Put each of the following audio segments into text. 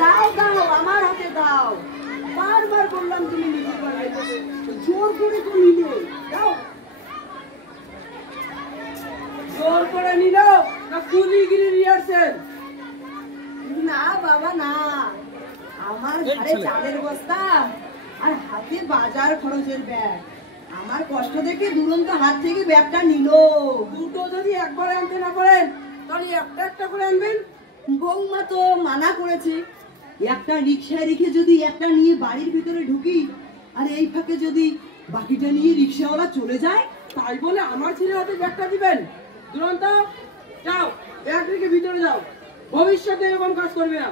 দাও দাও আমার হাতে দাও, বারবার বললাম তুমি নিতে পারবে, জোর করে তো নিলে, দাও। জোর করে নিল না কুলিগিরি রিহার্সেল? না বাবা না, আমার ঘরে চালের বস্তা আর হাতে বাজার খরচের ব্যাগ, আমার কষ্ট দেখে দুরন্ত হাত থেকে ব্যাগটা নিল। দুটো যদি একবার আনতে না পারেন তাহলে একটা একটা করে আনবেন। বৌমা তো মানা করেছে, একটা রিক্সায় রেখে যদি একটা নিয়ে বাড়ির ভিতরে ঢুকি আর এই ফাঁকে যদি বাকিটা নিয়ে রিক্সাওয়ালা চলে যায়, তাই বলে আমার ছেলে হাতে ব্যাগটা দিবেন? দুরন্ত যাও, ব্যাগ রেখে ভিতরে যাও, ভবিষ্যতে এরকম কাজ করবে না।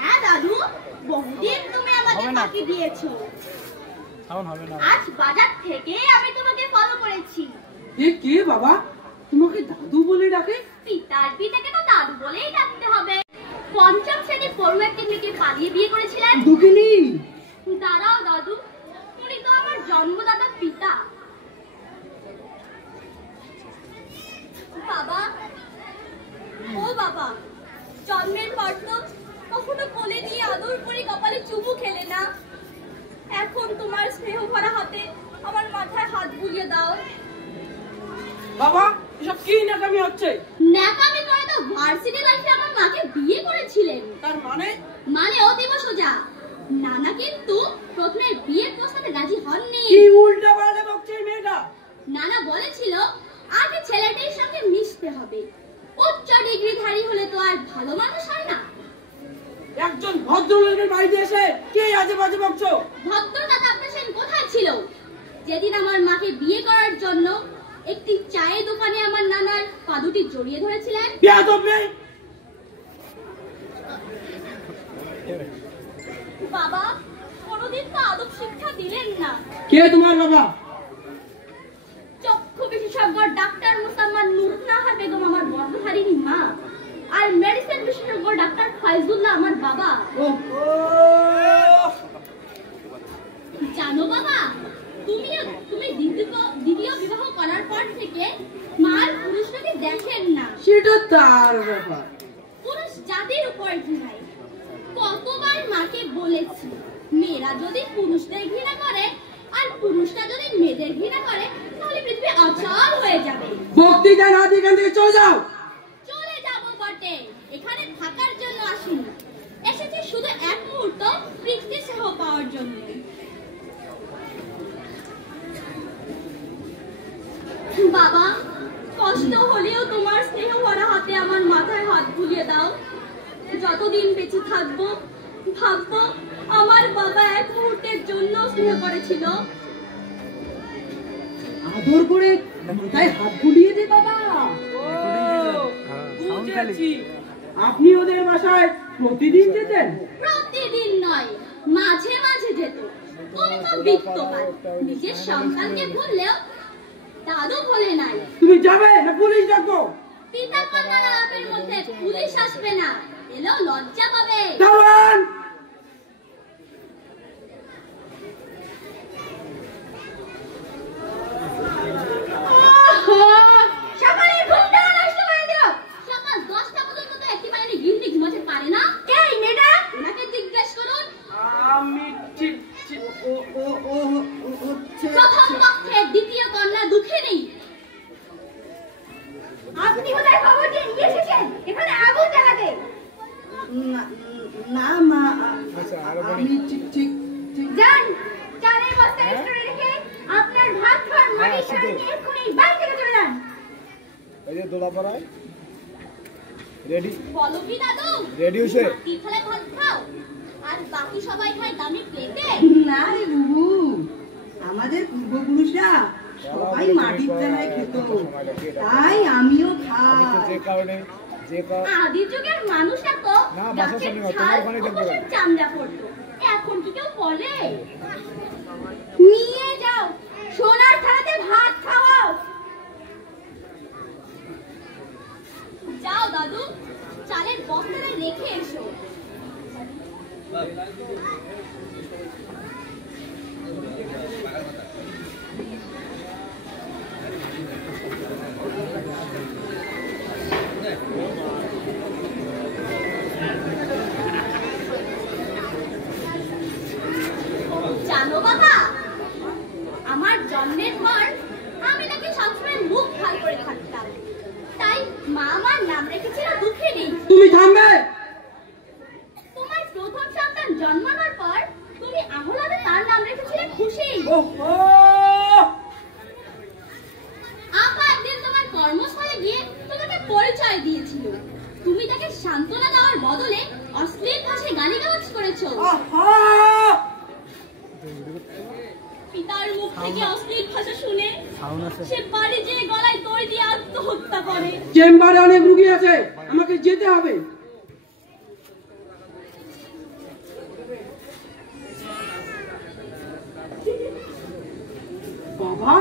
হ্যাঁ দাদু, বহুদিন তুমি আমাকে ফাঁকি দিয়েছো। আজ বাজার থেকে আমি তোমাকে ফলো করেছি। কে বাবা তোমাকে দাদু বলে ডাকে? পিতার পিতাকে তো দাদু বলেই ডাকতে হবে। পঞ্চম শ্রেণী পড়ুয়া একটি মেয়েকে পালিয়ে বিয়ে করেছিলেন। দুঃখিনী, দাঁড়াও দাদু, উনি তো আমার জন্মদাতার পিতা। বাবা, ও বাবা, জন্মের পর তো কখনো কোলে নিয়ে আদর করে কপালে চুমু খেলে না, এখন তোমার স্নেহ ভরা হাতে আমার মাথায় হাত বুলিয়ে দাও। বাবা এসব কি নাকামি হচ্ছে? নাকামি করে তো ভার্সিটি লাইফে আমার মাকে বিয়ে করেছিলেন। তার মানে? মানে অতীব সোজা। নানা কিন্তু প্রথমে বিয়ের প্রস্তাবে রাজি হননি। কি উল্টা পাল্টা বকছে মেয়েটা? নানা বলেছিল আগে ছেলেটির সঙ্গে মিশতে হবে, উচ্চ ডিগ্রিধারী হলে তো আর ভালো মানুষ হয় না। একজন ভদ্রলোকের বাড়িতে এসে কে আজে বাজে বকছো? ভদ্রতা আপনার সেন কোথায় ছিল যেদিন আমার মাকে বিয়ে করার জন্য একটি চায়ের দোকানে আমার নানার পা দুটি জড়িয়ে ধরেছিলেন? বেয়াদব মেয়ে! বাবা কোনদিন তো আদব শিক্ষা দিলেন না। কে তোমার বাবা? চক্ষু বিশেষজ্ঞ বিশেষজ্ঞ ডাক্তার মুসাম্মদ নুরুন্নাহার বেগম আমার গর্ভধারিণী মা, আর মেডিসিন বিশেষজ্ঞ ডাক্তার ফাইজুল্লাহ আমার বাবা। জানো বাবা, তুমি দ্বিতীয় বিবাহ করার পর থেকে মার পুরুষটাকে দেখেন না। সেটা তার ব্যাপার। পুরুষ জাতির উপর ঘৃণায়। কতবার মাকে বলেছি, মেয়েরা যদি পুরুষদের ঘৃণা করে আর পুরুষরা যদি মেয়েদের ঘৃণা করে তাহলে পৃথিবী অচল হয়ে যাবে। বক্তৃতা না দিয়ে এখান থেকে চলে যাও। চলে যাবো বটে, এখানে থাকার জন্য আসিনি, এসেছি শুধু এক মুহূর্ত তৃপ্তি স্নেহ পাওয়ার জন্য। বাবা, কষ্ট হলেও তোমার স্নেহ ভরা হাতে আমার মাথায় হাত বুলিয়ে দাও। যতদিন বেঁচে থাকবো ভাববো আমার বাবা এক মুহূর্তের জন্য স্নেহ করেছিল। আদর করে মাথায় হাত বুলিয়ে দে বাবা। বুঝেছি, আপনি ওদের বাসায় প্রতিদিন যেতেন? প্রতিদিন নয়, মাঝে মাঝে যেত। তুমি তো বিত্তবান, নিজের সন্তানকে ভুললেও দাদু ভোলে নাই। তুমি যাবে না পুলিশ ডাকবো? পিতা কন্যার আলাপের মধ্যে পুলিশ আসবে না, এলেও লজ্জা পাবে। দাঁড়ান। সকালে ঘুমটা নষ্ট করে দিও। সকাল 10টা পর্যন্ত তো একটি বাইরে গিন্নি ঘুমাতে পারে না। কে এই মেয়েটা? ওনাকে জিজ্ঞেস করুন। আমি ঠিক প্রথম পক্ষে দ্বিতীয় কন্যা দুঃখে নেই। আপনি কোথায় খবর দিয়ে নিয়ে এসেছেন এখানে আগুন জ্বালাতে? না মা, আমি ঠিক যান, চালের বস্তা স্টোরে রেখে আপনার ভাত খাওয়ার মাটি সারা নিয়ে এক্ষুনি বাড়ি থেকে চলে যান। এই যে দোলাপাড়ায় রেডি। বলো কি দাদু? রেডি হইছে? মাটির থালায় ভাত খাও আর বাকি সবাই খায় দামি প্লেটে। না রে বুবু, আমাদের পূর্বপুরুষরা সবাই মাটির থালায় খেত, তাই আমিও খাই। যে কারণে আদি যুগের মানুষরা তো গাছের ছাল ও ঘাসের চামড়া পরতো, এখন কি কেউ বলে? নিয়ে যাও, সোনার থালাতে ভাত খাওয়াও। যাও দাদু, চালের বস্তাটা রেখে এসো। জানো বাবা, আমার জন্মের পর আমি নাকি সবসময় মুখ ভার করে থাকতাম, তাই মা আমার নাম রেখেছিল দুঃখিনী। তুমি থামবে? তোমার প্রথম সন্তান জন্মানোর পর তুমি আহ্লাদে তার নাম রেখেছিলে খুশি। আপা একদিন তোমার কর্মস্থলে গিয়ে তোমাকে পরিচয় দিয়েছিল, তুমি তাকে সান্ত্বনা দেওয়ার বদলে অশ্লীল ভাষায় গালিগালাজ করেছো। পিতার মুখ থেকে অশ্লীল ভাষা শুনে সে বাড়ি যেয়ে গলায় দড়ি দিয়ে আত্মহত্যা করে। চেম্বারে অনেক রোগী আছে, আমাকে যেতে হবে। বাবা,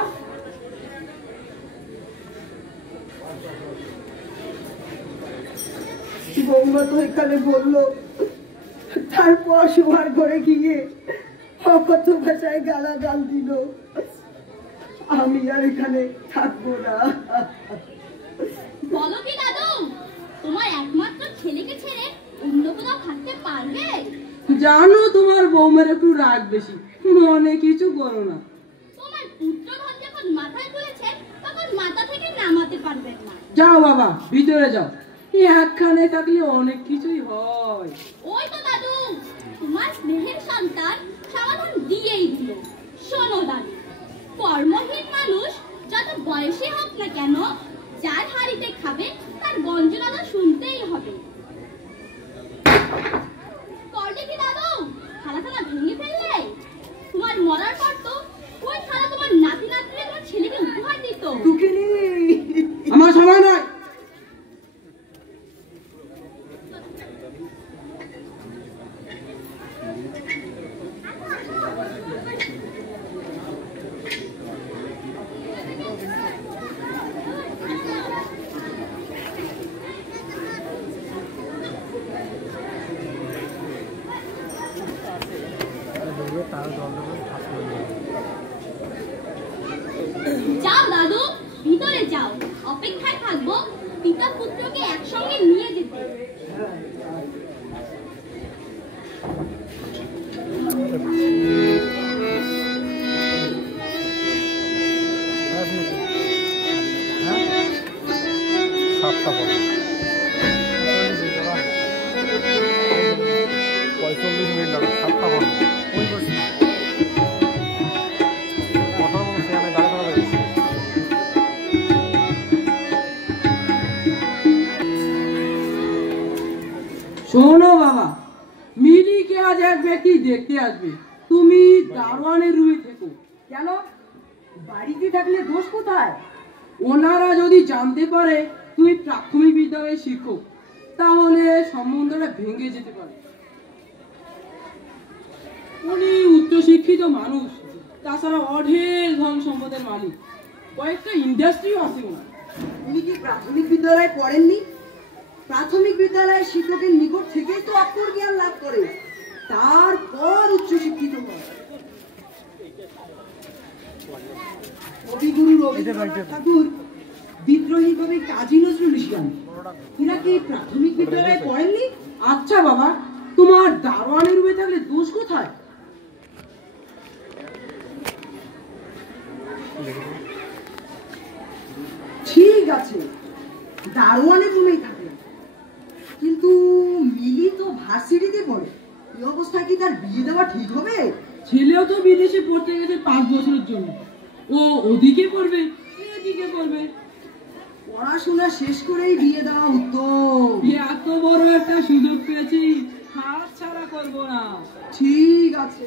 বৌমা তো এখানে বললো, তারপর শোয়ার ঘরে গিয়ে অকথ্য ভাষায় গালাগাল দিল। আমি আর এখানে থাকবো না। বলো কি দাদু, তোমার একমাত্র ছেলেকে ছেড়ে অন্য কোথাও থাকতে পারবে? জানো তোমার বৌমার একটু রাগ বেশি, মনে কিছু করো না। তোমার পুত্রধন যখন মাথায় তুলেছে তখন মাথা থেকে নামাতে পারবেন না। যাও বাবা, ভিতরে যাও, একখানে থাকলে অনেক কিছুই হয়। ওই তো দাদু, তোমার স্নেহের সন্তান সমাধান দিয়েই দিল। শোনো দাদু, কর্মহীন মানুষ যত বয়সে হোক না কেন, যার হাড়িতে খাবে তার গঞ্জনা তো শুনতেই হবে। করলে কি দাদু, থালা থালা ভেঙে ফেললে? তোমার মরার পর তো ওই থালা তোমার নাতি নাতনিরা তোমার ছেলেকে উপহার দিত। আমার সময় নয়। সাতটা পড়ে 45 মিনিট লাগে, সাতটা পড়ে ওই বসে কথার মতো সেখানে গাড়ি করা গেছে। শোনো বাবা, মিলিকে আজ এক ব্যক্তি দেখতে আসবে, তুমি দারোয়ানের রুমে থেকো। কেন? বাড়িতে থাকলে দোষ কোথায়? ওনারা যদি জানতে পারে তুমি প্রাথমিক বিদ্যালয়ের শিক্ষক, তাহলে সম্বন্ধটা ভেঙে যেতে পারে। উনি উচ্চশিক্ষিত মানুষ, তাছাড়া অঢেল ধন সম্পদের মালিক, কয়েকটা ইন্ডাস্ট্রিও আছে ওনার। উনি কি প্রাথমিক বিদ্যালয়ে পড়েননি? প্রাথমিক বিদ্যালয়ের শিক্ষকের নিকট থেকেই তো অক্ষর জ্ঞান লাভ করে, তারপর উচ্চশিক্ষিত হয়। কবিগুরু রবীন্দ্রনাথ ঠাকুর, বিদ্রোহী কবি কাজী নজরুল ইসলাম, এরা কি প্রাথমিক বিদ্যালয়ে পড়েননি? আচ্ছা বাবা, তোমার দারোয়ানের রুমে থাকলে দোষ কোথায়? ঠিক আছে, দারোয়ানের রুমেই থাকে, কিন্তু মিলি তো ভার্সিটিতে পড়ে, এই অবস্থায় কি তার বিয়ে দেওয়া ঠিক হবে? ছেলেও তো বিদেশে পড়তে গেছে 5 বছরের জন্য, ও ওদিকে পড়বে এদিকে পড়বে। পড়াশোনা শেষ করেই বিয়ে দেওয়া উত্তম। এত বড় একটা সুযোগ পেয়েছি, হাত ছাড়া করবো না। ঠিক আছে।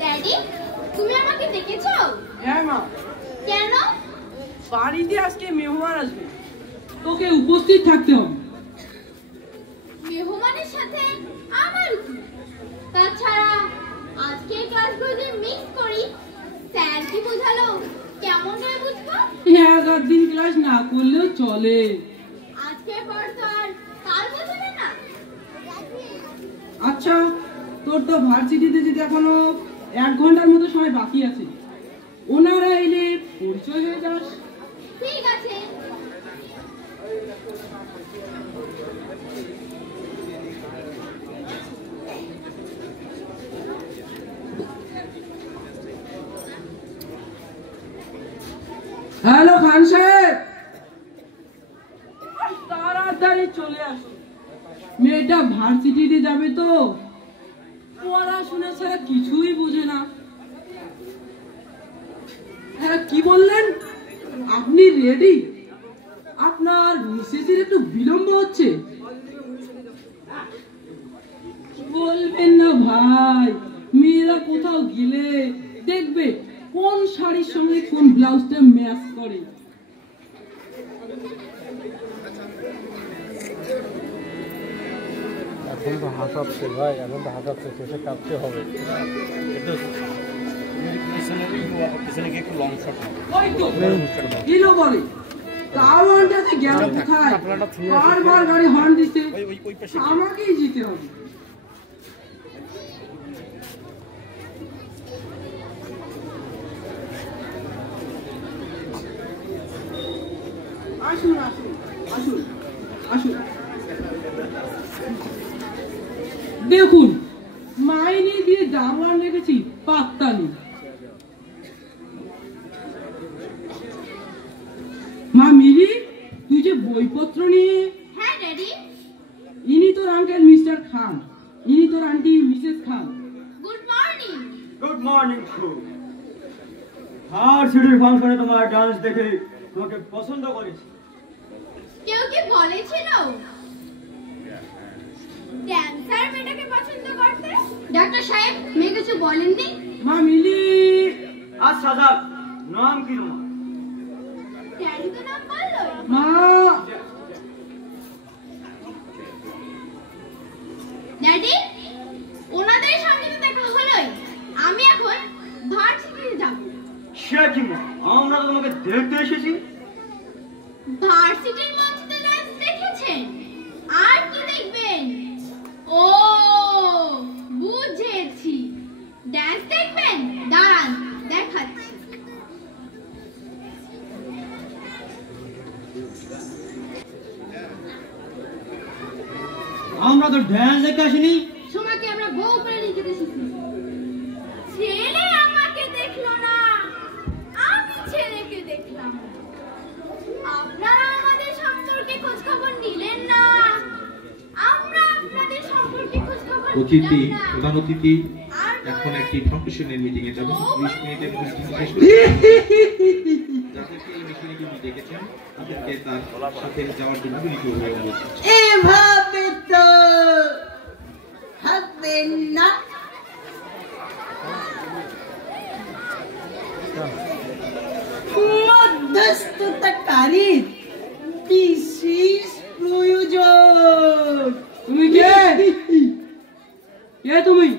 ড্যাডি, তুমি আমাকে ডেকেছো? হ্যাঁ মা, কেন? বাড়িতে আজকে মেহমান আসবে, তোকে উপস্থিত থাকতে হবে। মেহমানের সাথে আমার কি? তাছাড়া আজকে ক্লাসগুলো যে মিস করি, স্যার কি বোঝালো কেমন করে বুঝবো? 11 দিন ক্লাস না করলেও চলে। আজকের পর তো আর কাল বোঝাবে না। আচ্ছা, তোর তো ভার্সিটিতে যেতে এখনো 1 ঘন্টার মতো সময় বাকি আছে, ওনারা এলে পরিচয় হয়ে যাস। ঠিক আছে। হ্যালো খান সাহেব, তাড়াতাড়ি চলে আসো, মেয়েটা ভার্সিটিতে যাবে তো, পড়াশোনা ছাড়া কিছুই বোঝে না। হ্যাঁ, কি বললেন? আপনি রেডি? আপনার মিসেসের একটু বিলম্ব হচ্ছে। বলবেন না ভাই, মেয়েরা কোথাও গেলে দেখবে কোন শাড়ির সঙ্গে কোন ব্লাউজটা ম্যাচ করে। এখন তো হাসাচ্ছে ভাই, এখন তো হাসাচ্ছে, শেষে কাঁদতে হবে। ওই তো কিলো বলে কারণটাতে গেল কোথায়, বারবার গাড়ি হর্ন দিচ্ছে, আমাকেই জিতে হবে। আসুন আসুন আসুন আসুন। দেখুন, মাইনে দিয়ে দারোয়ান রেখেছি, পাত্তা নেই। মা মিলি, তুই যে বইপত্র নিয়ে। হ্যাঁ ড্যাডি। ইনি তোর আঙ্কেল মিস্টার খান, ইনি তোর aunty Mrs Khan. Good morning. Good morning to. ভার্সিটির ফাংশনে তোমার ডান্স দেখে তোমাকে পছন্দ করেছি। কেউ কি বলেছিল ড্যান্সার মেয়েটাকে পছন্দ করতে? ডাক্তার সাহেব, মেয়ে কিছু বলেননি? মা মিলি। আচ্ছা যাক, নাম কি তোমার? ড্যাডি তো নাম বললো। মা। ড্যাডি, ওনাদের সঙ্গে তো দেখা হলোই, আমি এখন ভার্সিটিতে যাব। সে কি মা, আমরা তো তোমাকে দেখতে এসেছি। ভার্সিটির মঞ্চে ডান্স দেখেছেন, আর কি দেখবেন? ও বুঝেছি, ডান্স দেখবেন, দাঁড়ান দেখাচ্ছি। আমরা তো ধ্যান দেখে আসিনি। সোমাকে আমরা বউ করে নিয়ে যেতে এসেছি। ছেলে আমাকে দেখলো না, আমি ছেলেকে দেখলাম। আপনারা আমাদের সম্পর্কে খোঁজ খবর নিলেন না, আমরা আপনাদের সম্পর্কে খোঁজ খবর অতিথি, নিলাম না। প্রধান অতিথি এখন একটি প্রফেশনাল মিটিং এ যাবেন। 20 মিনিটের মধ্যে শেষ করে যাদেরকে এই মিটিংয়ে আপনি দেখেছেন তাদেরকে তার সাথে যাওয়ার জন্য বিনীত অনুরোধ। এভাবে তো হবে না। মধ্যস্থতাকারী বিশেষ প্রয়োজন। তুমি কে? কে তুমি?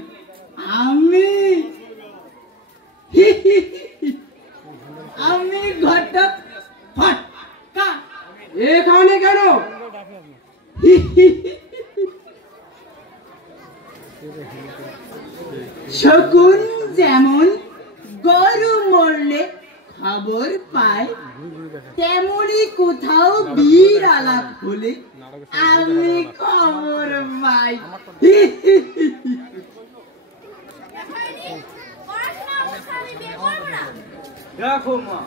আমি ঘটক ফটকা। এখানে কেন? শকুন যেমন গরু মরলে খবর পায়, তেমনি কোথাও বীর আলাপ হলে আমি খবর পাই। পড়াশোনা অবস্থা আমি বিয়ে করবো না। দেখো মা,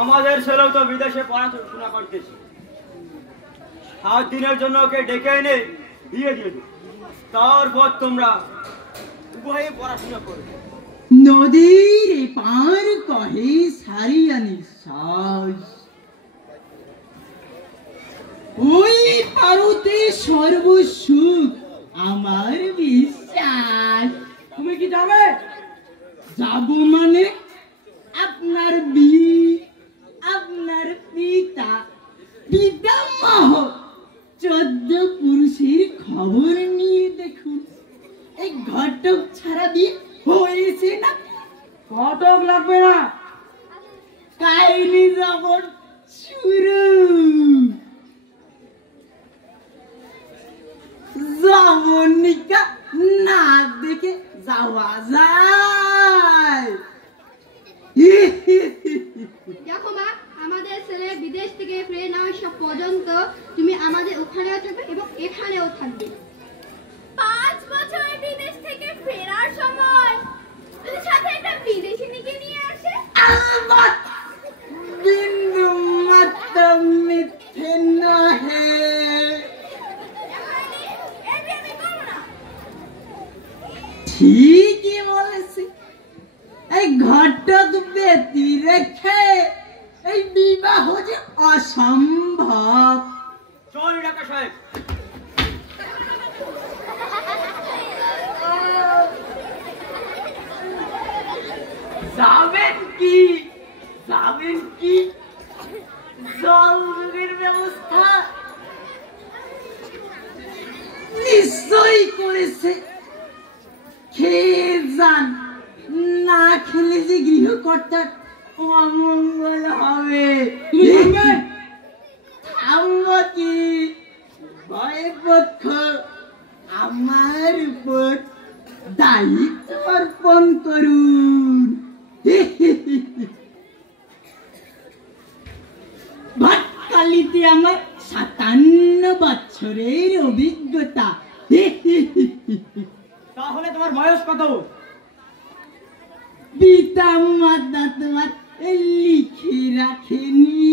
আমাদের ছেলেও তো বিদেশে পড়াশোনা করতেছে। 7 দিনের জন্য ওকে ডেকে এনে বিয়ে দিয়ে দিও, তারপর তোমরা উভয়ে পড়াশোনা করবে। নদীর পার কহে সারিয়া নিঃশ্বাস, ওই পারতে সর্বসুখ আমার বিশ্বাস। তুমি কি যাবে? যাব মানে আপনার বীর, আপনার পিতা পিতামহ 14 পুরুষের খবর নিয়ে দেখুন। এই ঘটক ছাড়া বিয়ে হয়েছে না? ঘটক লাগবে না। কাহিনী যখন শুরু, জবনিকা না দেখে যাওয়া যায়। দেখো মা, আমাদের ছেলে বিদেশ থেকে ফিরে না আসা পর্যন্ত তুমি আমাদের ওখানেও থাকবে এবং এখানেও থাকবে। 5 বছর বিদেশ থেকে ফেরার সময় যদি সাথে একটা বিদেশিনীকে নিয়ে আসে, আলবাত বিন্দু মাত্র মিথ্যে নহে। আমি করবো না। ঠিকই বলেছি। এই ঘটক ব্যতি রেখে এই বিবাহ যে অসম্ভব। চল ডাক্তার সাহেব। যাবেন কি? যাবেন কি? জলের ব্যবস্থা নিশ্চয়ই করেছে। খেয়ে যান, না খেলে যে গৃহকর্তার অমঙ্গল হবে। তুমি থামবে? থামব কি? ভয়ের পক্ষ আমার উপর দায়িত্ব অর্পণ করুন। ভাটকালিতে আমার 57 বছরের অভিজ্ঞতা। তাহলে তোমার বয়স কত? পিতা মাতা তোমার লিখে রাখেনি?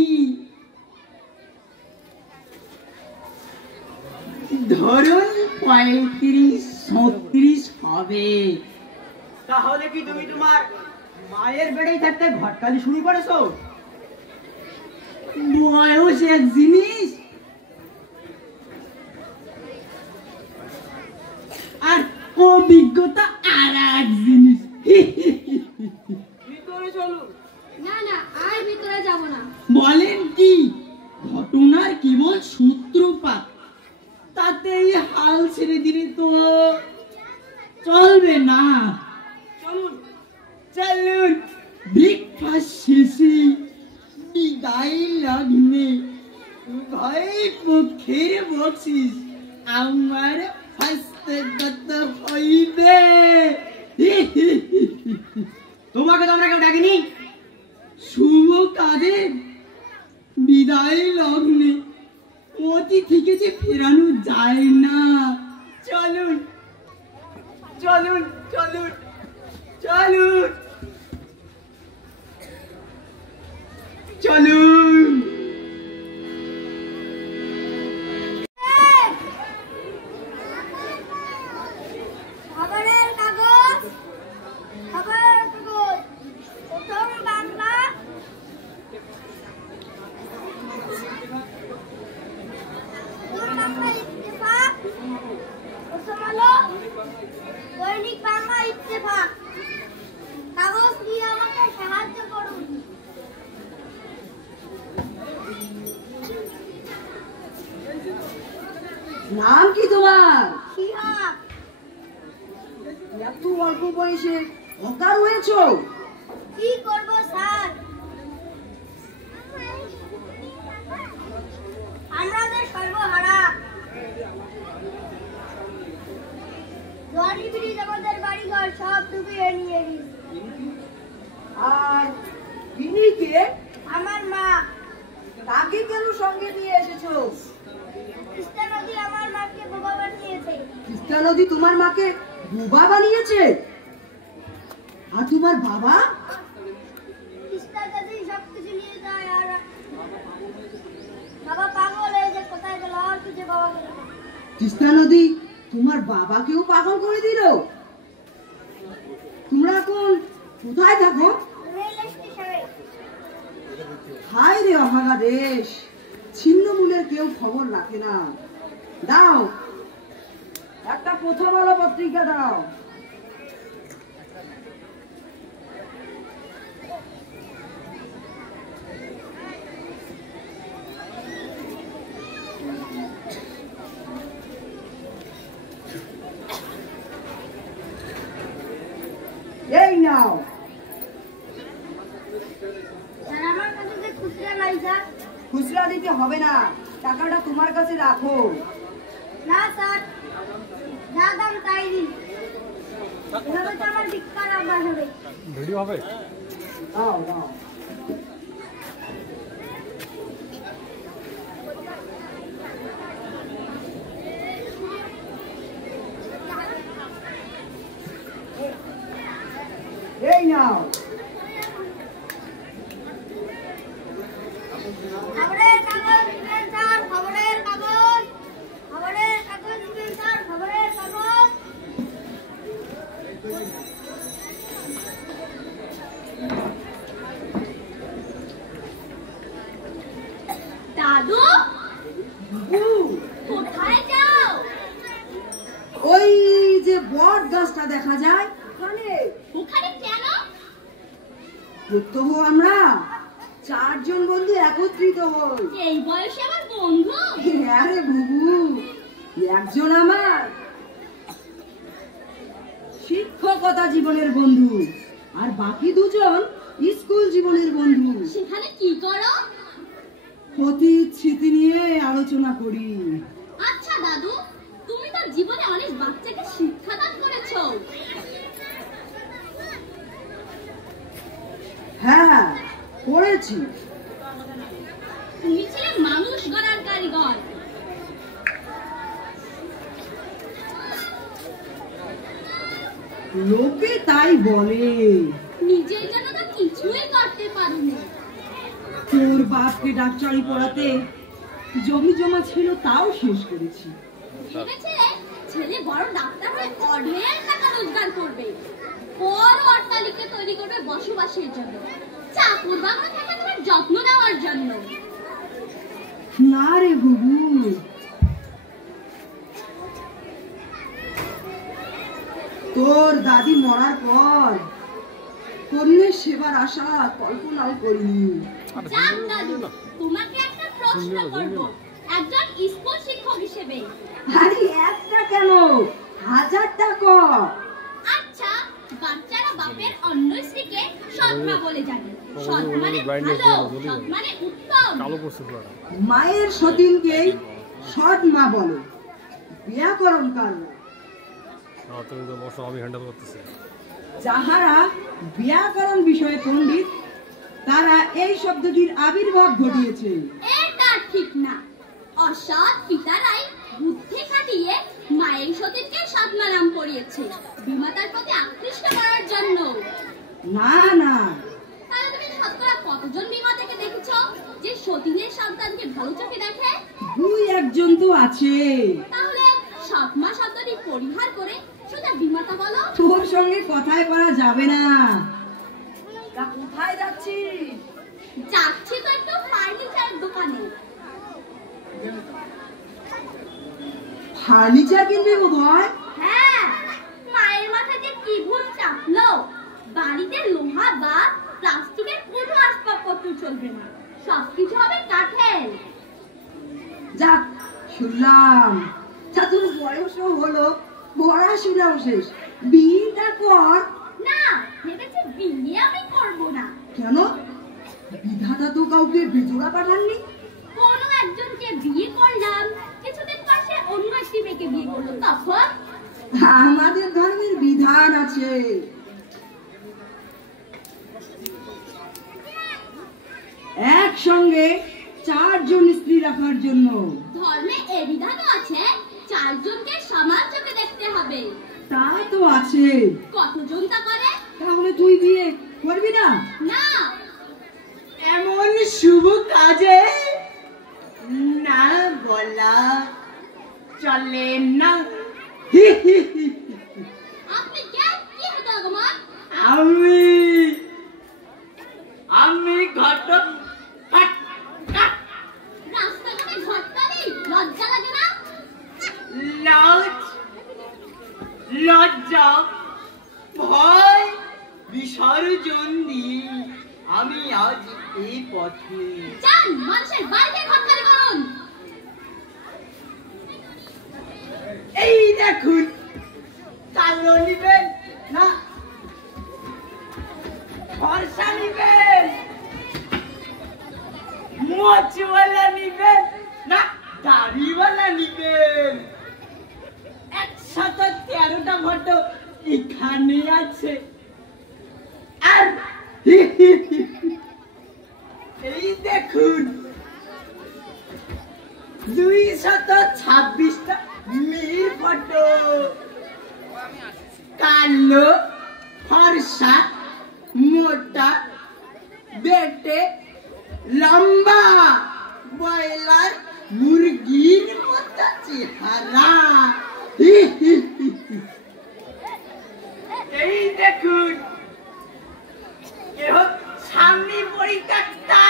ধরুন 35-36 হবে। তাহলে কি তুমি তোমার মায়ের বেড়েই থাকতে ভটকালি শুরু করেছো? বয়স এক জিনিস, আর অভিজ্ঞতা আর এক জিনিস। ভিতরে চলুন। না না, আর ভিতরে যাব না। বলেন কি? ঘটনার কেবল সূত্রপাত, তাতেই হাল ছেড়ে দিলে তো চলবে না। চলুন। চলুন। ব্রেকফাস্ট শেষে বিদায় লগ্নে উভয় পক্ষের বকশিস আমার হস্তগত হইবে। তোমাকে তো আমরা কেউ ডাকিনি। শুভ কাজে বিদায় লগ্নে অতিথিকে যে ফেরানো যায় না, চলুন চলুন চলুন চলুন চলুন। খবরের কাগজ, খবরের কাগজ, প্রথম বাংলা, প্রথম বাংলা ইত্তেফাক, প্রথম আলো, দৈনিক বাংলা ইত্তেফাক। কাগজ দিয়ে আমাকে সাহায্য করুন। নাম কি তোমার? শিহাব। এত অল্প বয়সে অকার হয়েছো? কি করব স্যার, আমরা যে সর্বহারা। জনি ব্রিজ আমাদের বাড়িঘর সব ডুবিয়ে নিয়ে গেছে। আর ইনি কে? আমার মা। তাকে কেন সঙ্গে নিয়ে এসেছো? তিস্তা নদী আমার মাকে বোবা বানিয়েছে। তিস্তা নদী তোমার মাকে বোবা বানিয়েছে? আর তোমার বাবা? তিস্তা নদী সবকিছু নিয়ে যায় আর বাবা পাগল হয়ে যে কোথায় গেল আর কিছু বাবা গেল। তিস্তা নদী তোমার বাবাকেও পাগল করে দিল? তোমরা এখন কোথায় থাকো? রেল স্টেশনে। হায় রে অভাগা দেশ, ছিন্নমূলের কেউ খবর রাখে না। দাও একটা প্রথম আলো পত্রিকা দাও। এই নাও। স্যার আমার কাছে যে খুচরা নাই স্যার। খুচরা দিতে হবে না, টাকাটা তোমার কাছে রাখো। না স্যার, যা দাম তাই দিন। এভাবে তো আমার ভিক্ষার অভ্যাস হবে। ভিডিও হবে? দাও দাও। এই নাও। খবরের কাগজ দিবেন স্যার, খবরের কাগজ, খবরের কাগজ দিবেন স্যার, খবরের কাগজ। দাদু, কোথায় যাও? ওই যে বট গাছটা দেখা যায় ওখানে। ওখানে কেন? প্রত্যহ আমরা 4 জন বন্ধু একত্রিত হই। এই বয়সে আমার বন্ধু? আরে বুবু, একজন আমার শিক্ষকতা জীবনের বন্ধু আর বাকি দুজন স্কুল জীবনের বন্ধু। সেখানে কি করো? অতীত স্মৃতি নিয়ে আলোচনা করি। আচ্ছা দাদু, তুমি তো জীবনে অনেক বাচ্চাকে শিক্ষাদান করেছো। হ্যাঁ করেছি। তুমি ছিলে মানুষ গড়ার কারিগর। লোকে তাই বলে। নিজের জন্য তো কিছুই করতে পারোনি। তোর বাপকে ডাক্তারি পড়াতে জমি জমা ছিল, তাও শেষ করেছি। ভেবেছিলে ছেলে বড় ডাক্তার হয়ে অঢেল টাকা রোজগার করবে, বড় অট্টালিকা তৈরি করবে বসবাসের জন্য, চাকর বাকর থাকে তোমার যত্ন নেওয়ার জন্য। না রে বুবু, তোর দাদি মরার পর কন্যের সেবার আশা কল্পনাও করিনি। যাক দাদু, তোমাকে একটা প্রশ্ন করব একজন স্কুল শিক্ষক হিসেবে। আরে একটা কেন, 1000টা কর। আচ্ছা, বাচ্চারা বাপের অন্য স্ত্রীকে সৎমা বলে জানে। সৎ মানে ভালো, সৎ মানে উত্তম। কালো করছে পুরো। মায়ের সতীনকেই সৎ মা বলে। ব্যাকরণ কারণ তুমি তো বসো, আমি হ্যান্ডেল করতেছি। যাহারা ব্যাকরণ বিষয়ে পণ্ডিত তারা এই শব্দটির আবির্ভাব ঘটিয়েছে। এটা ঠিক না। অসৎ পিতারাই বুদ্ধি খাটিয়ে মায়ের সতীনকে সাধনা নাম পড়িয়েছে বিমাতার প্রতি আকৃষ্ট করার জন্য। না না, তাহলে তুমি শতকরা কতজন বিমাতাকে দেখেছো যে সতীনের সন্তানকে ভালো চোখে দেখে? 2-1 তো আছে। তাহলে সৎমা শব্দটি পরিহার করে সোজা বিমাতা বলো। তোর সঙ্গে কথায় করা যাবে না। তা কোথায় যাচ্ছিস? যাচ্ছি তো একটু ফার্নিচারের দোকানে। ফার্নিচার কিনবি বোধহয়? হ্যাঁ, মায়ের মাথায় যে কি ভূত চাপলো, বাড়িতে লোহা বা প্লাস্টিকের কোনো আসবাবপত্র চলবে না, সবকিছু হবে কাঠের। যাক, শুনলাম তা তোর বয়সও হলো, পড়াশোনাও শেষ, বিয়েটা কর। না, ভেবেছি বিয়ে আমি করবো না। কেন? বিধাতা তো কাউকে বেজোড়া পাঠাননি। কোনো একজনকে বিয়ে করলাম, কিছুদিন পর সে অন্য একটি মেয়েকে বিয়ে করলো, তখন? আমাদের ধর্মের বিধান আছে, একসঙ্গে 4 জন স্ত্রী রাখার জন্য। ধর্মে এ বিধানও আছে 4 জনকে সমান চোখে দেখতে হবে। তা তো আছে। কতজন তা করে? তাহলে তুই বিয়ে করবি না? না। এমন শুভ কাজে না বলা চলে না। আপনি কে? কি হতো আগমন? আমি ঘটক রাস্তাঘাটে ঘটতালি লজ্জা লাগে না? লজ্জা ভয় বিসর্জন দিয়ে আমি আজ এই পথে। যান মানুষের বাড়িতে ঘটতালি করুন। এই দেখুন, কালো নিবেন না ফর্সা নিবেন, মোচওয়ালা নিবেন না দাড়িওয়ালা নিবেন। 113টা ফটো এখানে আছে। আর এই দেখুন 226টা মেয়ের ফটো, কালো ফর্সা মোটা বেটে লম্বা ব্রয়লার মুরগির মতো চেহারা। এই দেখুন, কেহ স্বামী পরিত্যক্তা,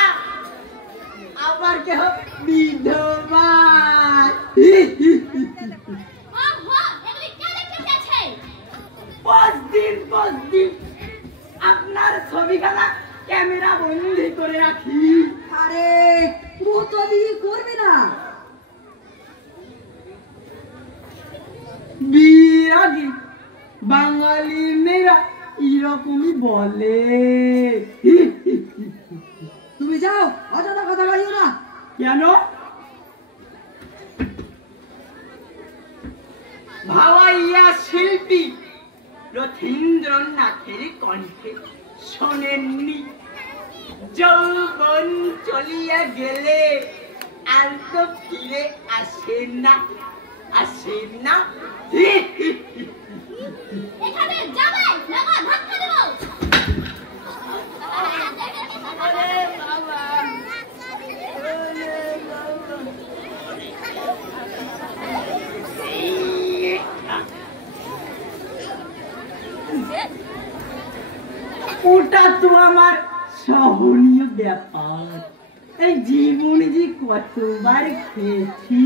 আবার কেহ বিধবা। ওহো, এগুলি কে লিখেছে? 5 দিন আপনার ছবিখানা ক্যামেরা বন্দি করে রাখি। আরে ও তো বিয়ে করবে না। বিয়ের আগে বাঙালি মেয়েরা এরকমই বলে। তুমি যাও, অযথা কথা বলিও না। কেন? ভাওয়াইয়া শিল্পী রথীন্দ্রনাথের কণ্ঠে শোনেননি, যৌবন চলিয়া গেলে আর তো ফিরে আসে না। এখানে যাবে লাগা ধাক্কা দেব। ওটা তো আমার সহনীয় ব্যাপার। এই জীবনে যে কতবার খেয়েছি।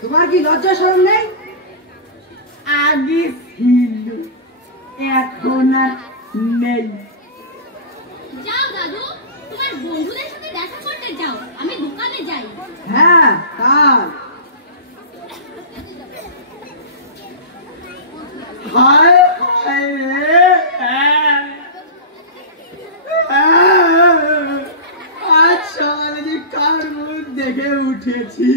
তোমার কি লজ্জা শরম নেই? আগে ছিল, এখন আর নেই। যাও দাদু, তোমার বন্ধুদের সাথে দেখা করতে যাও, আমি দোকানে যাই। হ্যাঁ তাই। হায় হায় রে, আজ সকালে যে কার মুখ দেখে উঠেছি।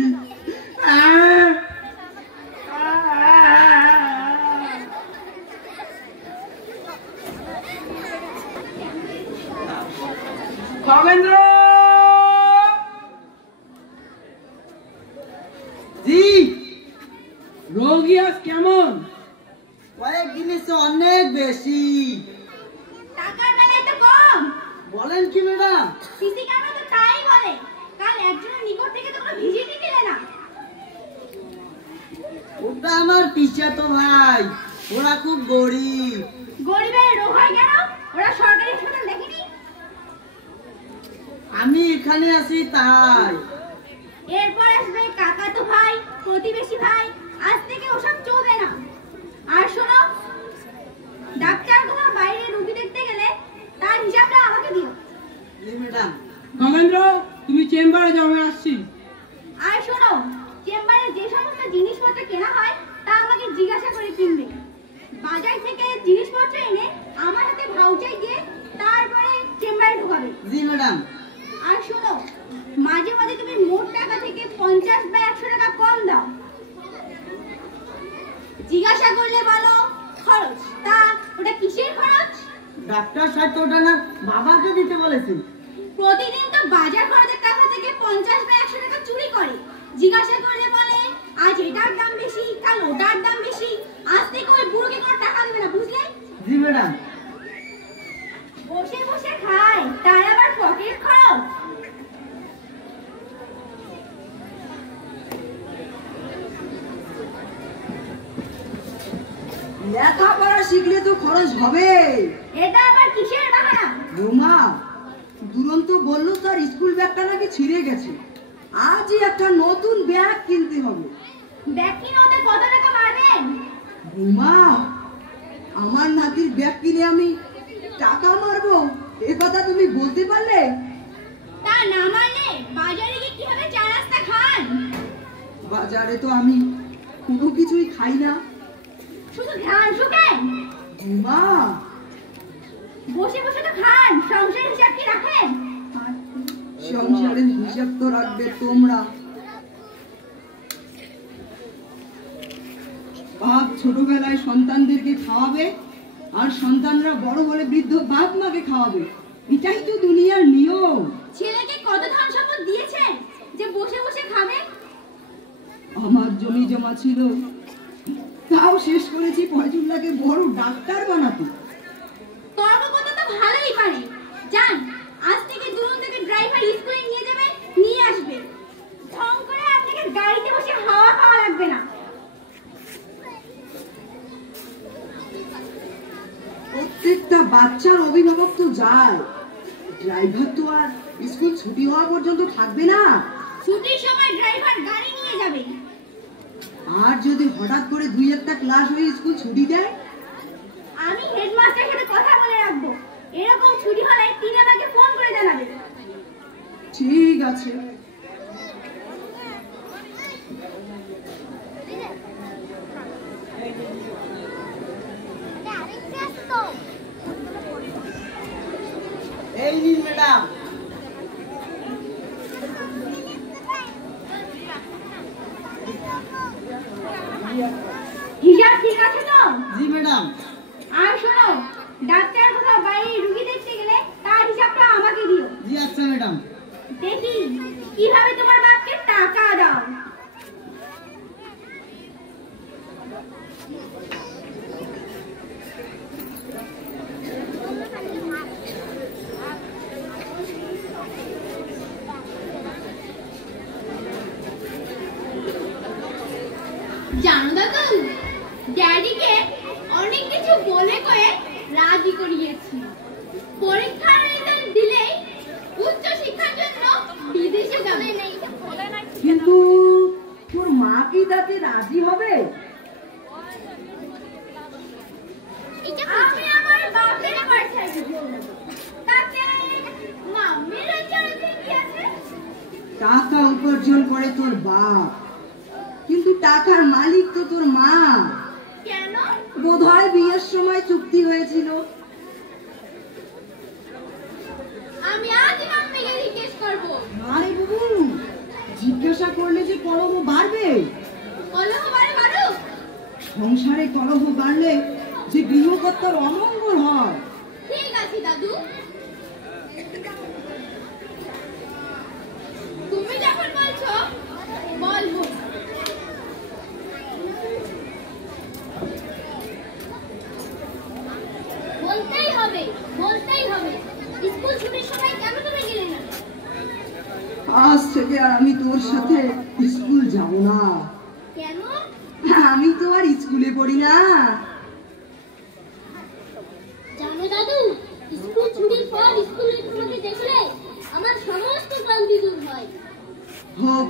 খগেন্দ্র, দিনের চেয়ে অনেক বেশি। টাকার বেলায় তো কম। বলেন কি ম্যাডাম? সিসি ক্যামেরা তো তাই বলে। কাল একজনের নিকট থেকে তো কোনো ভিজিটই দিলে না। ওটা আমার পিছাতো ভাই, ওরা খুব গরিব। গরিবের রোগ হয় কেন? ওরা সরকারি হাসপাতাল দেখেনি? আমি এখানে আছি তাই। এরপর আসবে কাকাতো ভাই, প্রতিবেশী ভাই। আজ থেকে ওসব চলবে না। আর শোনো, ডাক্তার কোথাও বাইরে রোগী দেখতে গেলে তার হিসাবটা আমাকে দিও। জি ম্যাডাম। কমেন্দ্র, তুমি চেম্বারে যাও, আমি আসছি। আর শোনো, চেম্বারে যে সমস্ত জিনিসপত্র কেনা হয় তা আমাকে জিজ্ঞাসা করে কিনবে। বাজার থেকে জিনিসপত্র এনে আমার হাতে ভাউচার দিয়ে তারপরে চেম্বারে ঢোকাবে। জি ম্যাডাম। আর শোনো, মাঝে মাঝে তুমি মোট টাকা থেকে 50 বা 100 টাকা কম দাও। জিজ্ঞাসা করলে বলো খরচ। তা ওটা কিসের খরচ? ডাক্তার সাহেব তো ওটা না বাবাকে দিতে বলেছেন। প্রতিদিন তো বাজার খরচের টাকা থেকে 50 বা 100 টাকা চুরি করে। জিজ্ঞাসা করলে বলে আজ এটার দাম বেশি, কাল ওটার দাম বেশি। আজ থেকে ওই বুড়োকে কোনো টাকা দেবে না, বুঝলে? জি ম্যাডাম। বসে বসে খায়, তার আবার পকেট খরচ। লেখাপড়া শিখলে তো খরচ হবে। এটা আবার কিসের বাহানা? রোমা, দুরন্ত বললো তার স্কুল ব্যাগটা নাকি ছিঁড়ে গেছে, আজই একটা নতুন ব্যাগ কিনতে হবে। ব্যাগ কিনে ওদের কত টাকা মারবেন? রোমা, আমার নাতির ব্যাগ কিনে আমি টাকা মারবো এ কথা তুমি বলতে পারলে? তা না মারলে বাজারে গিয়ে কিভাবে চা নাস্তা খান? বাজারে তো আমি কোনো কিছুই খাই না। শুধু ধান শুকেন? রোমা, বসে বসে তো খান, সংসারের হিসাব কি রাখেন? সংসারের হিসাব তো রাখবে তোমরা। বাপ ছোটবেলায় সন্তানদেরকে খাওয়াবে, আর সন্তানরা বড় হলে বৃদ্ধ বাপ মাকে খাওয়াবে। এটাই তো দুনিয়ার নিয়ম। ছেলেকে কত ধান সম্পদ দিয়েছেন যে বসে বসে খাবে? আমার জমি জমা ছিল, তাও শেষ করেছি ফয়জুল্লাহকে বড় ডাক্তার বানাতে। তর্ক করতে তো ভালোই পারে। যান, আজ থেকে দূর থেকে ড্রাইভার স্কুলে নিয়ে যাবে, নিয়ে আসবে। ঢং করে আপনাকে গাড়িতে বসে হাওয়া খাওয়া লাগবে না। প্রত্যেকটা বাচ্চার অভিভাবক তো যায়, ড্রাইভার তো আর স্কুল ছুটি হওয়া পর্যন্ত থাকবে না। ছুটির সময় ড্রাইভার গাড়ি নিয়ে যাবে। আর যদি হঠাৎ করে 2-1টা ক্লাস হয়ে স্কুল ছুটি দেয়? আমি হেডমাস্টারের সাথে কথা বলে রাখবো। এরকম ছুটি হলে তিনি আমাকে ফোন করে জানাবে। ঠিক আছে। এই নিন ম্যাডাম। হিসাব ঠিক আছে তো? জি ম্যাডাম। আর শোনো, ডাক্তার কোথাও বাইরে রুগী দেখতে গেলে তার হিসাবটা আমাকে দিও। জি আচ্ছা ম্যাডাম। দেখি কিভাবে তোমার বাপকে টাকা দাও। জানো দাদু, ড্যাডিকে অনেক কিছু বলে কয়ে রাজি করিয়েছি। পরীক্ষার রেজাল্ট দিলেই উচ্চ শিক্ষার জন্য বিদেশে যাবে। কিন্তু তোর মা কি তাতে রাজি হবে? আমি আমার বাপের পাঠাই তাতে মাম্মির রাজি কি আছে? টাকা উপার্জন করে তোর বাপ, কিন্তু টাকার মালিক তো তোর মা। কেন? বোধহয় বিয়ের সময় চুক্তি হয়েছিল। আমি আজই মাম্মিকে জিজ্ঞেস করবো। আরে বাবু, জিজ্ঞাসা করলে যে কলহ বাড়বে। কলহ বাড়ে বাড়ুক। সংসারে কলহ বাড়লে যে গৃহকর্তার অমঙ্গল হয়। ঠিক আছে দাদু, তুমি যখন বলছো বলবো। হবে, বলতেই হবে। স্কুল ছুটির সময় কেন তুমি গেলে না? আজ থেকে আর আমি তোর সাথে স্কুল যাব না। কেন? আমি তো আর স্কুলে পড়ি না। জানো দাদু, স্কুল ছুটির পর স্কুলে তোমাকে দেখলে আমার সমস্ত ক্লান্তি দূর হয়। হোক,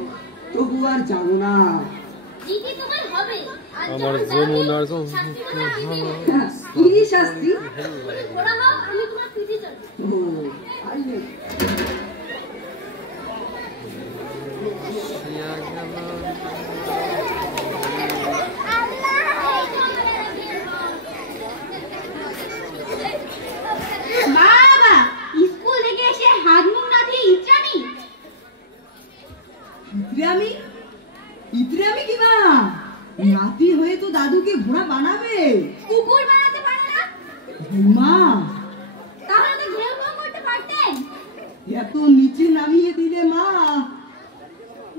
তবু আর যাব না। দিদি তোমার হবে। আর আমার যখন যমুনার যাবে, শাস্তি দেওয়া হবে। কি শাস্তি? তুমি ঘোড়া হও, আমি তোমার পিঠে চড়বো। ও, আইলে। বাবা, স্কুল থেকে এসে হাত মুখ না ধুয়ে ইচ্ছানি? ইতরে আমি কি মা? নাতি হয়ে তো দাদুকে ঘোড়া বানাবে। কুকুর বানাতে পারে না? মা, তাহলে তো ঘেউ ঘেউ করতে পারতেন। এত নিচে নামিয়ে দিলে মা।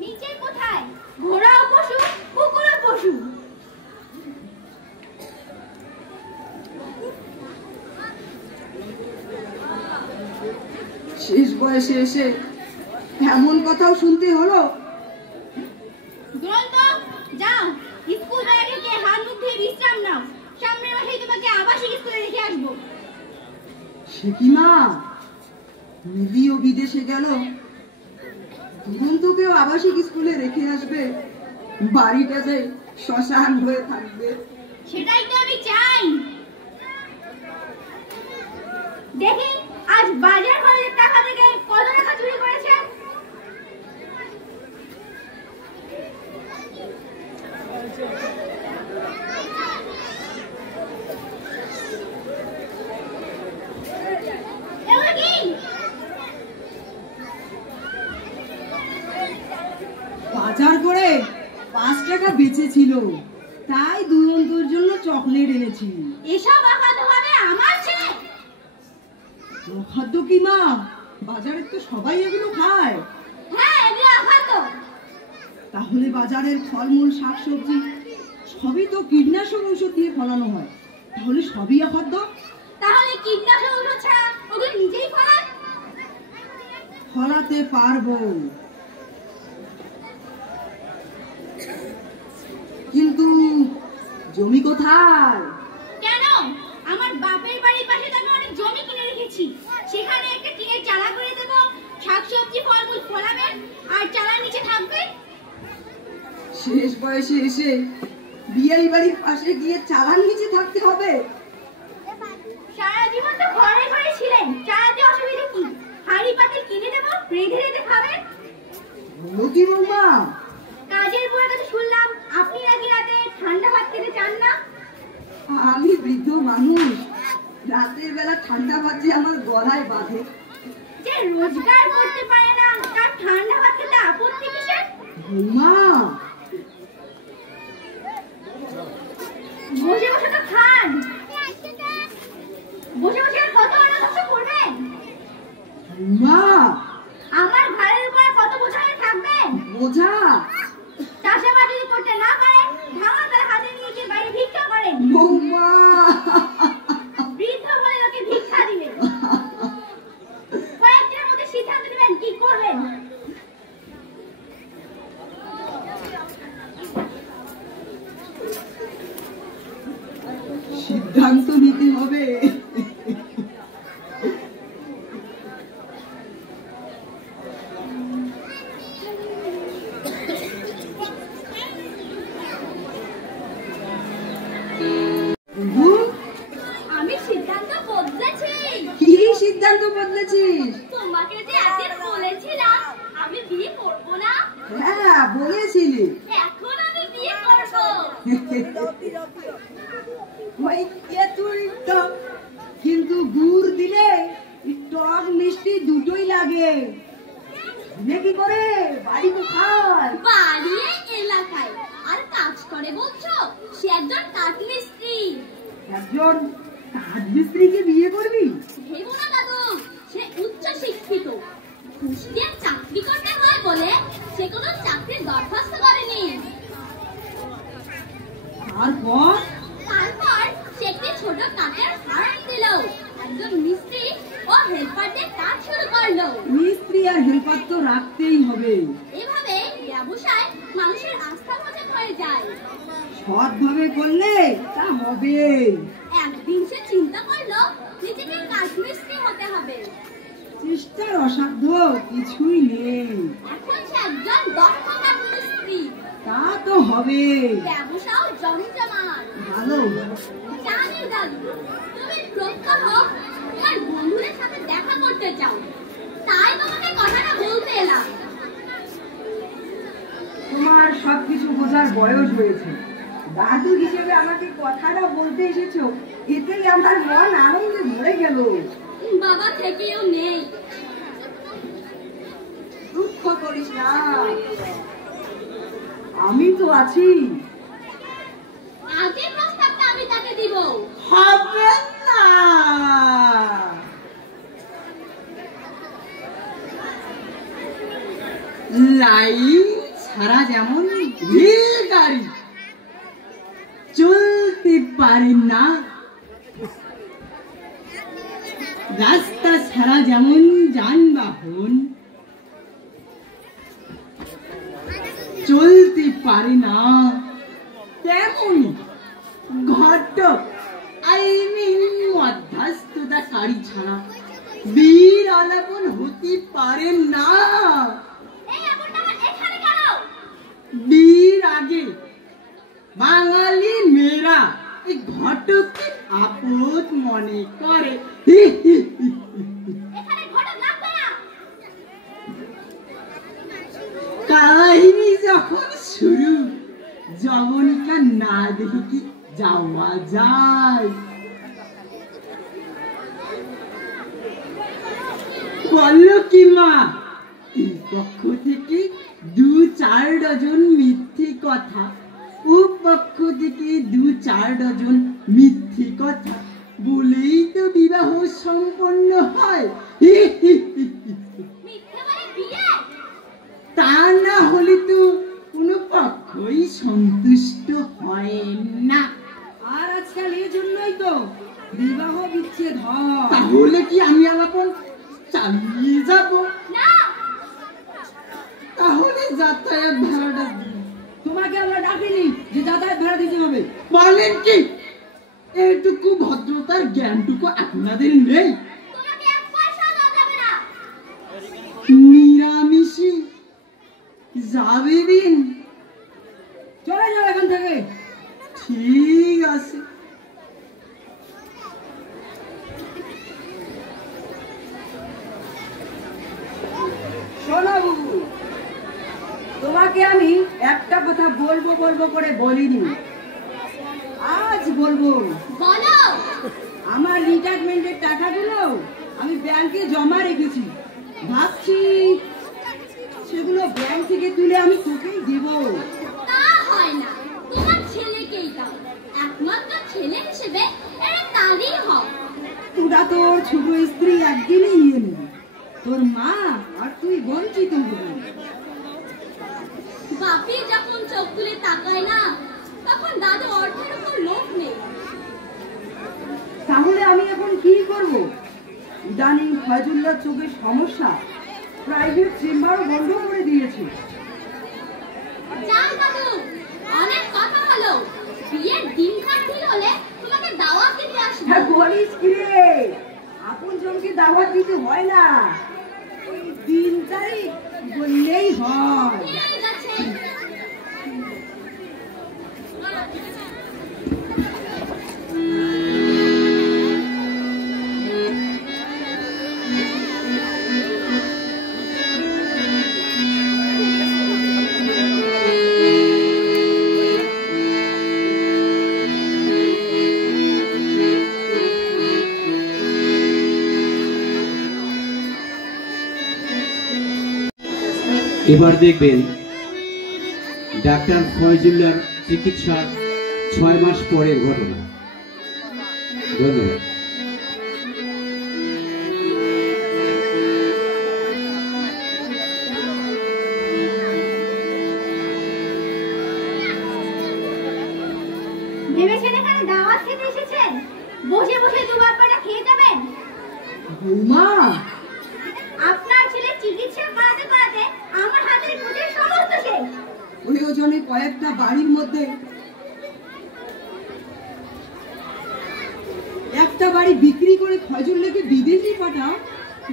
নিচে কোথায়? ঘোড়াও পশু, কুকুরও পশু। শেষ বয়সে এসে এমন কথাও শুনতে হলো। দুরন্ত, যাও স্কুল ব্যাগে গিয়ে হাত মুখ ধুয়ে বিশ্রাম নাও। সামনের মাসেই তোমাকে আবাসিক স্কুলে রেখে আসবো। সে কি মা, মিলিও বিদেশে গেল, দুরন্তকেও আবাসিক স্কুলে রেখে আসবে, বাড়িটা যে শ্মশান হয়ে থাকবে। সেটাই তো আমি চাই। দেখি আজ বাজার খরচের টাকা থেকে কত টাকা চুরি করেছে। এগুলো কি? বাজার করে 5 টাকা বেঁচেছিল, তাই দুরন্তর জন্য চকলেট এনেছি। এসব আঘাত হবে আমার ছেলে। অখাদ্য কি মা? বাজারে তো সবাই এগুলো খায়। হ্যাঁ, এগুলো আঘাত। তাহলে বাজারের ফলমূল শাকসবজি সবই তো কীটনাশক ঔষধ দিয়ে ফলানো হয়, তাহলে সবই অখাদ্য। তাহলে কীটনাশক ওষুধ ছাড়া ওগুলো নিজেই ফলান। ফলাতে পারবো, কিন্তু জমি কোথায়? কেন? আমার বাপের বাড়ির পাশে তো আমি অনেক জমি কিনে রেখেছি। সেখানে একটা টিনের চালা করে দেবো, শাকসবজি ফলমূল ফলাবেন আর চালার নিচে থাকবেন। শেষ বয়সে এসে বিয়ের বাড়ির পাশে গিয়ে চালার নিচে থাকতে হবে? সারা জীবন তো ঘরে ঘরে ছিলেন, চালাতে অসুবিধা কি? হাঁড়ি পাতিল কিনে দেবো, রেঁধে রেঁধে খাবেন। বলো কি বৌমা? কাজের বুড়ার কাছে শুনলাম আপনি নাকি রাতে ঠান্ডা ভাত খেতে চান না। আমি বৃদ্ধ মানুষ, রাতের বেলা ঠান্ডা ভাত যে আমার গলায় বাঁধে। যে রোজগার করতে পারে না তার ঠান্ডা ভাত খেতে আপত্তি কিসের? বৌমা, বসে বসে তো খান। বসে বসে আর কত অনাথ করবেন? বৌমা, আমার ঘরের উপরে কত বোঝা হয়ে থাকবেন? বোঝা? চাষাবাদ যদি করতে না পারেন, ভাঙা তার হাতে নিয়ে গিয়ে বাইরে ভিক্ষা করেন। বৌমা, বৃদ্ধ বলে লোকে ভিক্ষা দিবেন। কয়েকদিনের মধ্যে সিদ্ধান্ত নেবেন কি করবেন। সিদ্ধান্ত নিতে হবে। আমি সিদ্ধান্ত বদলেছি। কি সিদ্ধান্ত বদলেছিস? তোমাকে যে একদিন বলেছিলাম আমি বিয়ে করব না, হ্যাঁ বলেছিলি। এখন আমি বিয়ে করব। ওই তেঁতুল তো, কিন্তু গুড় দিলে টক মিষ্টি দুটোই লাগে। দিলে কি করে? বাড়ি তো খায়। বাড়ি এলাকায় আর কাজ করে বলছো? সে একজন কাঠমিস্ত্রি। একজন রাজমিস্ত্রিকে বিয়ে করবি? ভেবো না দাদু, সে উচ্চ শিক্ষিত। ঘুষ দিয়ে চাকরি করতে হয় বলে সে কোনো চাকরির দরখাস্ত করেনি। তারপর তারপর সে একটি ছোট কাঠের হাড় দিল। একজন মিস্ত্রি ও হেল্পারদের কাজ শুরু করলো। মিস্ত্রি আর হেল্পার তো রাখতেই হবে। এভাবে ব্যবসায় মানুষের আস্থা ভাজন হয়ে যায়। সৎভাবে করলে তা হবে। একদিন সে চিন্তা করলো নিজেকে কাঠমিস্ত্রি হতে হবে। চেষ্টার অসাধ্য কিছুই নেই। এখন সে একজন দক্ষ কাঠমিস্ত্রি। তা তো হবে। ব্যবসাও জমজমাট। ভালো। জানি দাদু, তুমি প্রত্যহ তোমার বন্ধুদের সাথে দেখা করতে চাও, তাই তোমাকে কথাটা বলতে এলাম। তোমার সবকিছু বোঝার বয়স হয়েছে। দাদু হিসেবে আমাকে কথাটা বলতে এসেছো, এতেই আমার মন আনন্দে ভরে গেল। বাবা থেকেও নেই। দুঃখ করিস না, আমি তো আছি। আগের প্রস্তাবটা আমি তাকে দিব। হবে না। লাইন ছাড়া যেমন রেল গাড়ি চলতে পারে না, রাস্তা ছাড়া যেমন যানবাহন চলতে পারে না, তেমনি ঘটক মধ্যস্থতাকারী ছাড়া বীর আলাপন হতে পারে না। বীর আগে বাঙালি মেয়েরা এই ঘটককে আপদ মনে করে। কাহিনী যখন শুরু, জবনিকা না দেখে কি যাওয়া যায়? বললো কি মা, এই পক্ষ থেকে 2-4 ডজন মিথ্যে কথা, ও পক্ষ থেকে 2-4 ডজন মিথ্যে কথা বলেই তো বিবাহ সম্পন্ন হয়। তা না হলে তো কোনো পক্ষই সন্তুষ্ট হয় না। আর আজকাল এই জন্যই তো বিবাহ বিচ্ছেদ হয়। তাহলে কি আমি আলাপন চালিয়ে যাব? তাহলে যাতায়াত ভাড়াটা তোমাকে আমরা ডাকিনি যে যাতায়াত ভাড়া দিতে হবে। বলেন কি, এটুকু ভদ্রতার জ্ঞানটুকু আপনাদের নেই? নিরামিষি যাবে দিন, চলে যাও এখান থেকে। ঠিক আছে। শোনো বাবু, তোমাকে আমি একটা কথা বলবো বলবো করে বলিনি, আজ বলবো। বলো। আমার রিটায়ারমেন্টের টাকাগুলো আমি ব্যাংকে জমা রেখেছি, ভাবছি সেগুলো ব্যাংক থেকে তুলে আমি তোকেই দেব। তা হয় না, তোমার ছেলেকেই দাও। একমাত্র ছেলে হিসেবে এটা তারই হক। তোরা তোর ছোট স্ত্রী একদিনই নিয়ে নেবে, তোর মা আর তুই বঞ্চিত হবি। বাপি যখন চোখ তুলে তাকায় না, তখন দাদু অর্থের উপর লোভ নেই। তাহলে আমি এখন কি করব? ইদানিং ফয়জুল্লাহর চোখের সমস্যা, প্রাইভেট চেম্বারও বন্ধ করে দিয়েছে। যাও দাদু, অনেক কথা হলো। বিয়ের দিনক্ষণ ঠিক হলে তোমাকে দাওয়াত দিতে আসবো। হ্যাঁ বলিস কি রে, আপন জনকে দাওয়াত দিতে হয় না, ওই 3 তারিখ বললেই হয়। ঠিক আছে। এবার দেখবেন ডাক্তার ফয়জুল্লাহর চিকিৎসার 6 মাস পরের ঘটনা। ধন্যবাদ। ভেবেছেন এখানে দাওয়াত খেতে এসেছেন? বসে বসে দুবার পেটা খেয়ে যাবেন? বৌমা, আপনার ছেলে চিকিৎসা করাতে করাতে আমার হাতের পুজোর সমস্ত শেষ। প্রয়োজনে কয়েকটা বাড়ির মধ্যে একটা বাড়ি বিক্রি করে ফজল লেগে বিদেশে পাঠাও।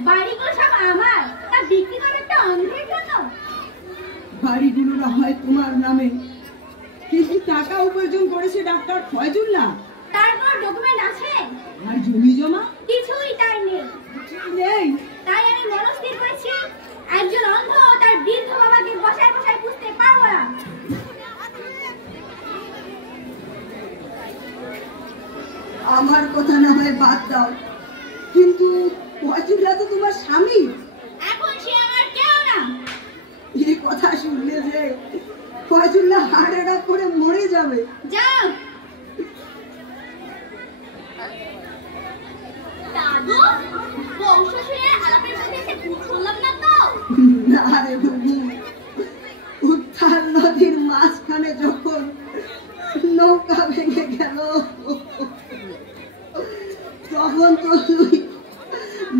বাড়িগুলো সব আমার, তা বিক্রি করে একটা অন্ধের জন্য? বাড়িগুলো না হয় তোমার নামে, কিন্তু টাকা উপার্জন করেছে ডাক্তার ফয়জুল্লাহ। তার কোনো ডকুমেন্ট আছে? আর জমি জমা কিছুই তাই নেই। নেই। তাই আমি মনস্থির করেছি একজন অন্ধ তার বৃদ্ধ বাবাকে বসায় বসায় পুষতে পারবো না। আমার কথা না হয় বাদ দাও, কিন্তু ফয়জুল্লাহ তো তোমার স্বামী। এখন সে আমার কেউ না। এই কথা শুনলে যে ফয়জুল্লাহ হার্ট অ্যাটাক করে মরে যাবে। যাও। দাদু, বংশশুরের আলাপের মধ্যে এসে ভুল করলাম না তো? না রে বাবু, উত্তাল নদীর মাঝখানে যখন নৌকা ভেঙে গেল তখন তো তুই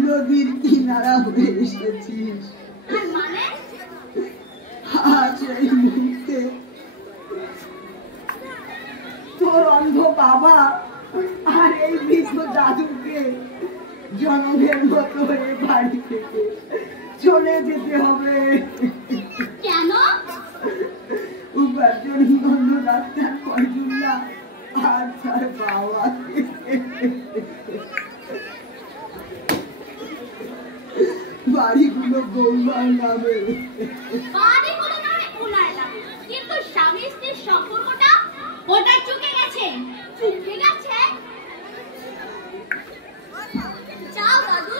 নদীর কিনারা হয়ে এসেছিস। আর মানে? আজ এই মুহূর্তে তোর অন্ধ বাবা আর এই বৃদ্ধ দাদুকে জনমের মতো হয়ে বাড়ি থেকে চলে যেতে হবে। কেন? উপার্জন বন্ধ ডাক্তার ফয়জুল্লাহ আর তার বাবাকে বাড়িগুলো বৌমার নামে। বাড়িগুলো নামে ওনার নামে, কিন্তু স্বামী স্ত্রীর সম্পর্কটা ওটা চুকে গেছে। চুকে গেছে? যাও দাদু,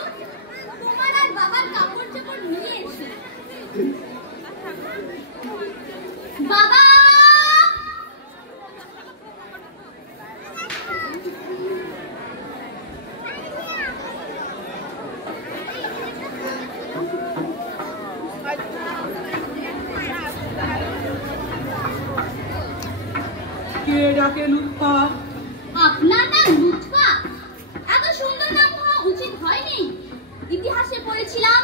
তোমার আর বাবার কাপড় চোপড় নিয়ে এসো। বাবা! কে ডাকে লুৎফা? আপনার নাম লুৎফা? এত সুন্দর নাম হওয়া উচিত হয়নি। ইতিহাসে পড়েছিলাম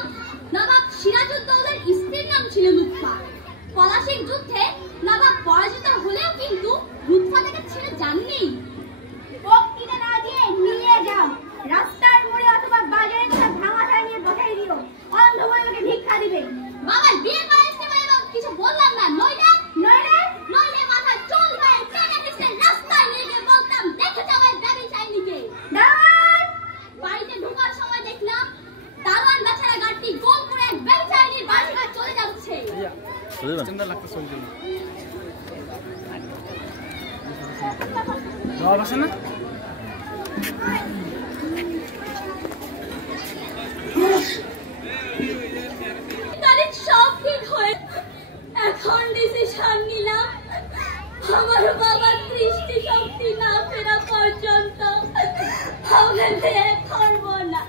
নবাব সিরাজউদ্দৌলার স্ত্রীর নাম ছিল লুৎফা। পলাশীর যুদ্ধে নবাব পরাজিত হলেও কিন্তু লুৎফা তাকে ছেড়ে যাননি। বক্তৃতা না দিয়ে নিয়ে যাও, রাস্তার মোড়ে অথবা বাজারে কোথাও ভাঙাটা নিয়ে বসাই দিও। অন্ধ বলে ভিক্ষা দিবে। বাবা বিয়ে করে আসতে পারে, কিছু বললাম না। নইলে নইলে নইলে মাথা চুল হয়ে টেনে দিচ্ছে। রাস্তায় নিয়ে গিয়ে বলতাম, দেখে যাবে বেবি চাইনিকে। দারোয়ান! বাড়িতে ঢোকার সময় দেখলাম দারোয়ান বেচারা গাড়িটি গোল করে এক বেবি চাইনির বাড়ি থেকে চলে যাচ্ছে। সুন্দর লাগতো শুনতে। জবাব আছে না? তারিখ সব ঠিক হয়ে এখন ডিসিশন নিলাম, আমার বাবার দৃষ্টি শক্তি না ফেরা পর্যন্ত আমি বিয়ে করবো না।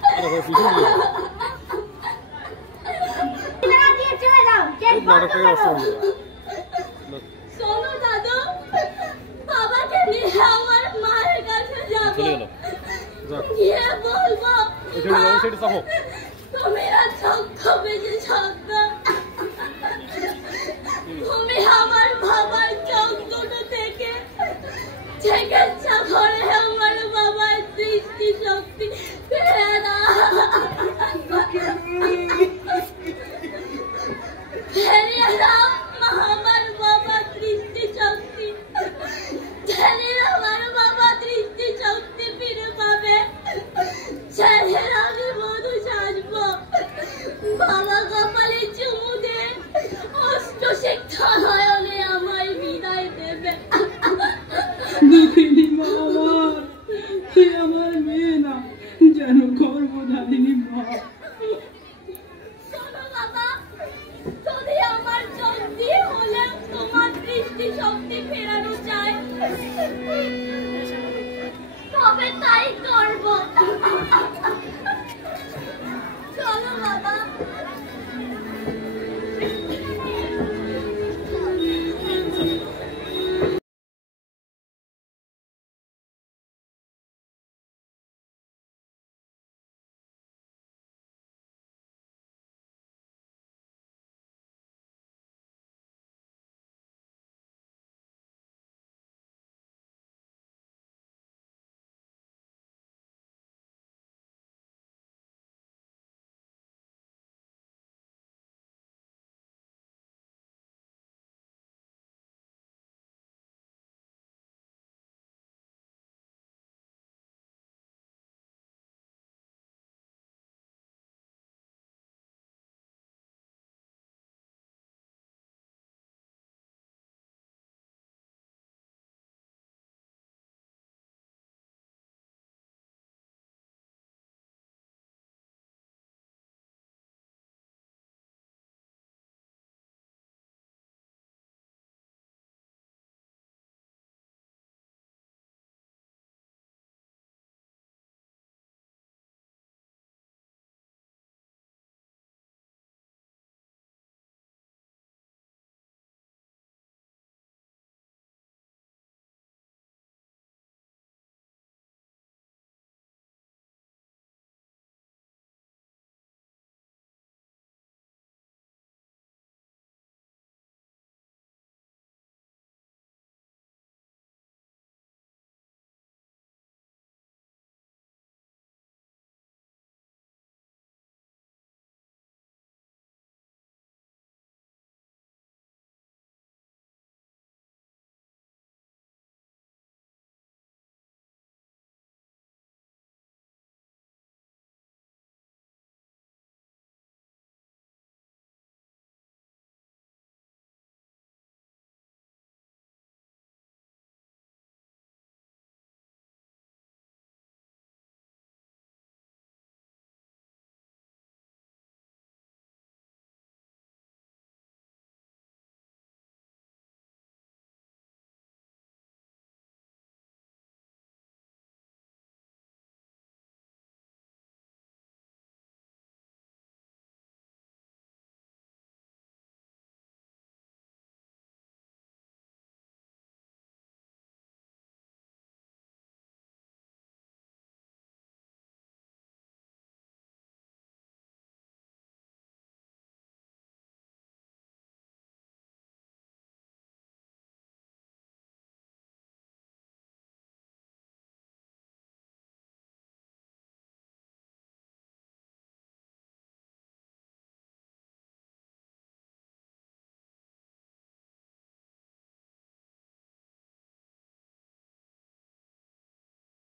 চলে যাও। শোনো দাদু, বাবাকে নিয়ে আমার মায়ের কাছে যাবো। গিয়ে বলবো তুমি আর চক্ষ বেঁচে থাকবে। তুমি আমার বাবার চোখ দুটো থেকে চিকিৎসা করে